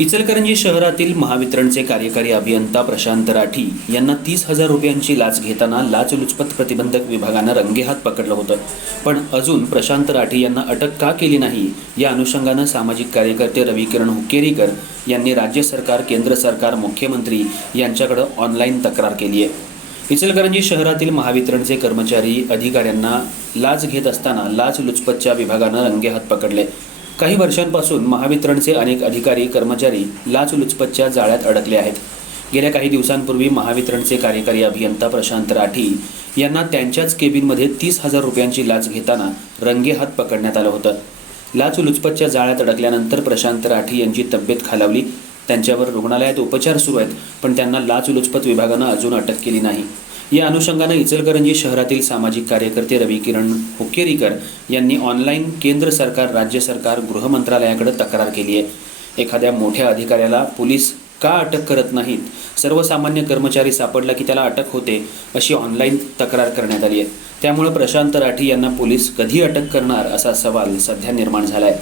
इचलकरंजी शहरातील महावितरणचे कार्यकारी अभियंता प्रशांत राठी यांना तीस हजार रुपयांची लाच घेताना लाचलुचपत प्रतिबंधक विभागानं रंगेहात पकडलं होतं. पण अजून प्रशांत राठी यांना अटक का केली नाही या अनुषंगानं सामाजिक कार्यकर्ते रविकिरण हुक्केरीकर यांनी राज्य सरकार केंद्र सरकार मुख्यमंत्री यांच्याकडे ऑनलाईन तक्रार केली आहे. इचलकरंजी शहरातील महावितरणचे कर्मचारी अधिकाऱ्यांना लाच घेत असताना लाचलुचपतच्या विभागानं रंगेहात पकडले. काही वर्षांपासून महावितरणचे अनेक अधिकारी कर्मचारी लाचलुचपतच्या जाळ्यात अडकले आहेत. गेल्या काही दिवसांपूर्वी महावितरणचे कार्यकारी अभियंता प्रशांत राठी यांना त्यांच्याच केबिनमध्ये तीस हजार रुपयांची लाच घेताना रंगेहात पकडण्यात आलं होतं. लाचलुचपतच्या जाळ्यात अडकल्यानंतर प्रशांत राठी यांची तब्येत खालावली. त्यांच्यावर रुग्णालयात उपचार सुरू आहेत पण त्यांना लाचलुचपत विभागानं अजून अटक केली नाही. या अनुषंगानं इचलकरंजी शहरातील सामाजिक कार्यकर्ते रविकिरण हुक्केरीकर यांनी ऑनलाईन केंद्र सरकार राज्य सरकार गृहमंत्रालयाकडे तक्रार केली आहे. एखाद्या मोठ्या अधिकाऱ्याला पोलीस का अटक करत नाहीत? सर्वसामान्य कर्मचारी सापडला की त्याला अटक होते अशी ऑनलाईन तक्रार करण्यात आली आहे. त्यामुळे प्रशांत राठी यांना पोलीस कधी अटक करणार असा सवाल सध्या निर्माण झाला आहे